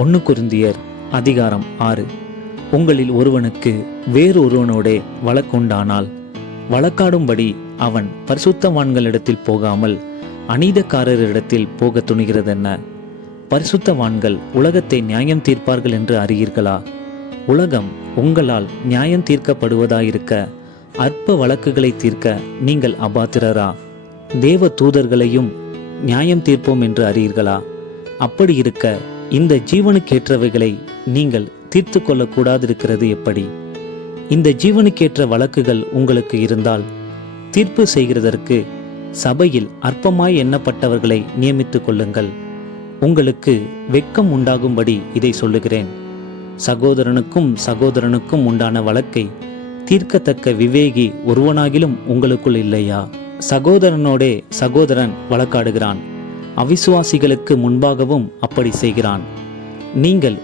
1 கொரிந்தியர் அதிகாரம் 6. உங்களில் ஒருவனுக்கு வேறு ஒருவனோடே வழக்குண்டானால் வழக்காடும்படி அவன் பரிசுத்தவான்களிடத்தில் போகாமல் அநீதக்காரரிடத்தில் போக துணிகிறதென்ன? பரிசுத்தவான்கள் உலகத்தை நியாயம் தீர்ப்பார்கள் என்று அறியீர்களா? உலகம் உங்களால் நியாயம் தீர்க்கப்படுவதாயிருக்க அற்ப வழக்குகளை தீர்க்க நீங்கள் அபாத்திரரா? தேவ தூதர்களையும் நியாயம் தீர்ப்போம் என்று அறியீர்களா? அப்படி இருக்க இந்த ஜீவனுக்கேற்றவைகளை நீங்கள் தீர்த்து கொள்ளக்கூடாதிருக்கிறது எப்படி? இந்த ஜீவனுக்கேற்ற வழக்குகள் உங்களுக்கு இருந்தால் தீர்ப்பு செய்கிறதற்கு சபையில் அற்பமாய் எண்ணப்பட்டவர்களை நியமித்துக் கொள்ளுங்கள். உங்களுக்கு வெட்கம் உண்டாகும்படி இதை சொல்லுகிறேன். சகோதரனுக்கும் சகோதரனுக்கும் உண்டான வழக்கை தீர்க்கத்தக்க விவேகி ஒருவனாகிலும் உங்களுக்குள் இல்லையா? சகோதரனோடே சகோதரன் வழக்காடுகிறான், அவிசுவாசிகளுக்கு முன்பாகவும் அப்படி செய்கிறான். நீங்கள்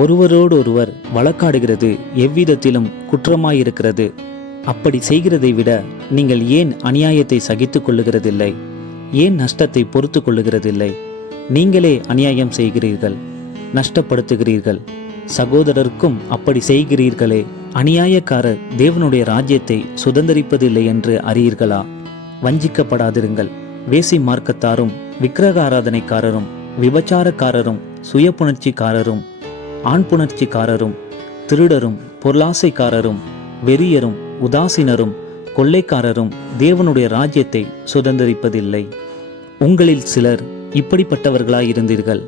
ஒருவரோடொருவர் வழக்காடுகிறது எவ்விதத்திலும் குற்றமாயிருக்கிறது. அப்படி செய்கிறதை விட நீங்கள் ஏன் அநியாயத்தை சகித்து கொள்ளுகிறதில்லை? ஏன் நஷ்டத்தை பொறுத்து கொள்ளுகிறதில்லை? நீங்களே அநியாயம் செய்கிறீர்கள், நஷ்டப்படுத்துகிறீர்கள். சகோதரருக்கும் அப்படி செய்கிறீர்களே. அநியாயக்காரர் தேவனுடைய ராஜ்யத்தை சுதந்தரிப்பதில்லை என்று அறியீர்களா? வஞ்சிக்கப்படாதிருங்கள். வேசி மார்க்கத்தாரும் விக்கிரக ஆராதனைக்காரரும் விபச்சாரக்காரரும் சுயப்புணர்ச்சிக்காரரும் ஆண் புணர்ச்சிக்காரரும் திருடரும் பொருளாசைக்காரரும் வெறியரும் உதாசீனரும் கொள்ளைக்காரரும் தேவனுடைய ராஜ்யத்தை சுதந்தரிப்பதில்லை. உங்களில் சிலர் இப்படிப்பட்டவர்களாயிருந்தீர்கள்.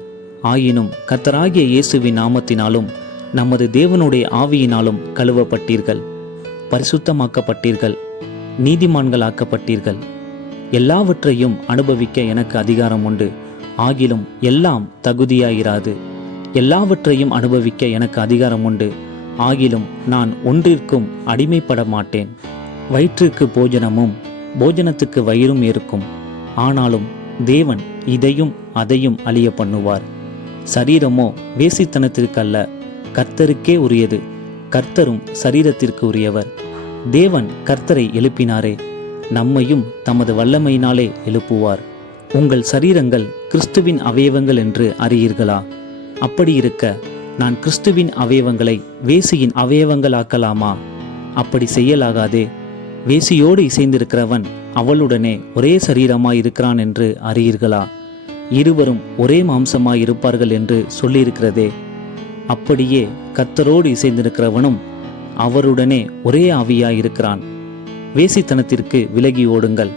ஆயினும் கர்த்தராகிய இயேசுவின் நாமத்தினாலும் நமது தேவனுடைய ஆவியினாலும் கழுவப்பட்டீர்கள், பரிசுத்தமாக்கப்பட்டீர்கள், நீதிமான்களாக்கப்பட்டீர்கள். எல்லாவற்றையும் அனுபவிக்க எனக்கு அதிகாரம் உண்டு. ஆகிலும் எல்லாம் தகுதியாயிராது. எல்லாவற்றையும் அனுபவிக்க எனக்கு அதிகாரம் உண்டு. ஆகிலும் நான் ஒன்றிற்கும் அடிமைப்பட மாட்டேன். வயிற்றுக்கு போஜனமும் போஜனத்துக்கு வயிறும் இருக்கும். ஆனாலும் தேவன் இதையும் அதையும் அழிய பண்ணுவார். சரீரமோ வேசித்தனத்திற்கல்ல, கர்த்தருக்கே உரியது. கர்த்தரும் சரீரத்திற்கு உரியவர். தேவன் கர்த்தரை எழுப்பினாரே, நம்மையும் தமது வல்லமையினாலே எழுப்புவார். உங்கள் சரீரங்கள் கிறிஸ்துவின் அவயவங்கள் என்று அறியீர்களா? அப்படி இருக்க நான் கிறிஸ்துவின் அவயவங்களை வேசியின் அவயவங்களாக்கலாமா? அப்படி செய்யலாகாதே. வேசியோடு இசைந்திருக்கிறவன் அவளுடனே ஒரே சரீரமாயிருக்கிறான் என்று அறியீர்களா? இருவரும் ஒரே மாம்சமாயிருப்பார்கள் என்று சொல்லியிருக்கிறதே. அப்படியே கர்த்தரோடு இசைந்திருக்கிறவனும் அவருடனே ஒரே ஆவியாயிருக்கிறான். வேசித்தனத்திற்கு விலகி ஓடுங்கள்.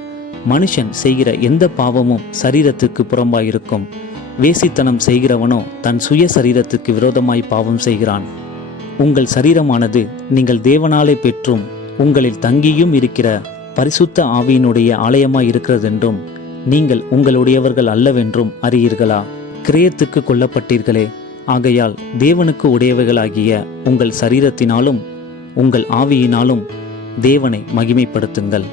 மனுஷன் செய்கிற எந்த பாவமும் சரீரத்துக்கு புறம்பாயிருக்கும். வேசித்தனம் செய்கிறவனோ தன் சுய சரீரத்துக்கு விரோதமாய் பாவம் செய்கிறான். உங்கள் சரீரமானது நீங்கள் தேவனாலே பெற்றும் உங்களில் தங்கியும் இருக்கிற பரிசுத்த ஆவியினுடைய ஆலயமாய் இருக்கிறதென்றும் நீங்கள் உங்களுடையவர்கள் அல்லவென்றும் அறியீர்களா? கிரயத்துக்கு கொல்லப்பட்டீர்களே. ஆகையால் தேவனுக்கு உடையவைகளாகிய உங்கள் சரீரத்தினாலும் உங்கள் ஆவியினாலும் தேவனை மகிமைப்படுத்துங்கள்.